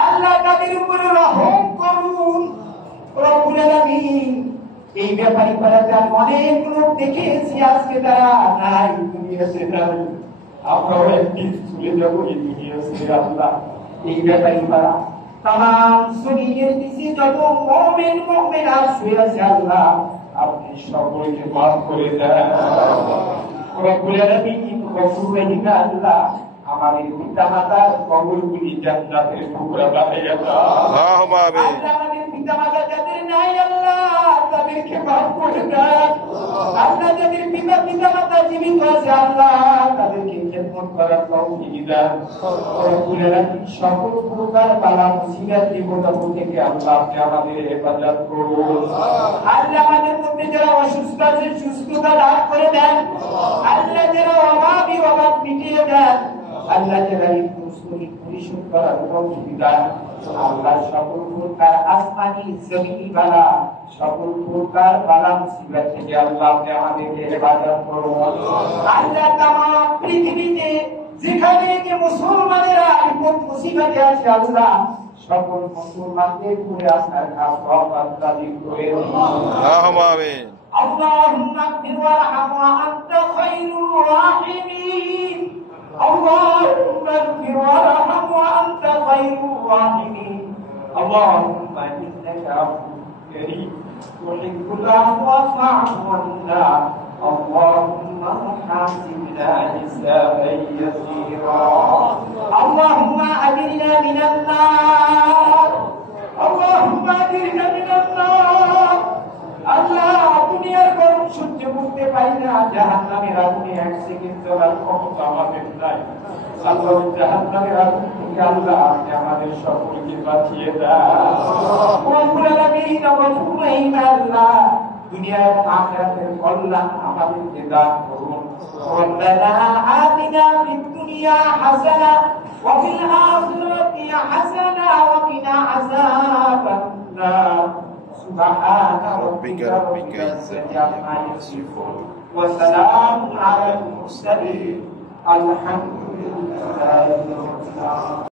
আল্লাহ তাদের উপরে রহম করুন রব্বুল আলামিন। এই ব্যাপারী পাড়াতে আমি অনেক লোক দেখেছি, আজকে তারা নাই, দুনিয়াতে নাই। আমরাও একদিন চলে যাবো এই দুনিয়া ছেড়ে। আল্লাহ এই ব্যাপারী পাড়া তাম শরীরের নিচে যত মুমিন মুমিনা শুয়ে আছে আল্লাহ আপনি সকলকে মাফ করে দেন রব্বুল আলামিন। গফুর রহিম আল্লাহ আমাদের পিতামাতার কবরগুলি জান্নাতের টুকরা বানাইয়া দাও। আল্লাহুম্মা আমিন। আমাদের পিতামাতা যাদের নাই আল্লাহ তাদেরকে মাফ করে দেন। আল্লাহ যাদের পিতামাতা জীবিত আছে আল্লাহ তাদেরকে খেদমত করার তৌফিক দেন রব্বুল আলামিন। সকল প্রকার বালা মুসিবত বিপদ থেকে আল্লাহ আপনি আমাদের হেফাজত করুন। আল্লাহ আমাদের মধ্যে যারা অসুস্থ আছে সুস্থতা দান করে দেন। আল্লাহ যারা অভাবী অভাব মিটিয়ে দেন। আল্লাহ যারা পরিশোধ করার তৌফিক দেন। আল্লাহ সকল প্রকার আসমানি জমিনি বালা সকল প্রকার বালা মুসিবত থেকে আল্লাহ আপনি আমাদেরকে হেফাজত করুন। আল্লাহ তামাম পৃথিবীতে যেখানে যে মুসলমানেরা বিপদ মুসিবতে আছে আল্লাহ সকল মুসলমানদের উপরে আপনার খাস রহমত নাযিল করে দিন। আল্লাহুম্মা আমিন। আল্লাহুম্মা ইগফির ওয়ারহাম ওয়া আনতা খায়রুর রাহিমিন। আল্লাহুম্মা ইগফির ওয়ারহাম ওয়া আনতা খায়রুর রাহিমিন। আল্লাহুম্মা ইন্নাকা আফুউন কারীম তুহিব্বুল আফওয়া ফা'ফু আন্না। اللهم حاسبنا حسابا يسيرا. اللهم أجرنا من النار. اللهم أجرنا من النار. আল্লাহ দুনিয়ার গরম সহ্য করতে পারি না, জাহান্নামের আগুনে এক সেকেন্ড চলার ক্ষমতা আমাদের নাই। আল্লাহ জাহান্নামের আগুন থেকে আল্লাহ আপনি আমাদের সকলকে বাঁচিয়ে দেন রব্বুল আলামিন। গফুর রহিম আল্লাহ দুনিয়া এবং আখিরাতের কল্যাণ আমাদেরকে দান করুন। রব্বানা আতিনা ফিদ দুনিয়া হাসানা ওয়া ফিল আখিরাতি হাসানা ওয়া কিনা আযাবান নার। সুবহানা রাব্বিকা রাব্বিল ইজ্জাতি আম্মা ইয়াসিফুন ওয়া সালামুন আলাল মুরসালিন। আলহামদুলিল্লাহি রাব্বিল আলামিন।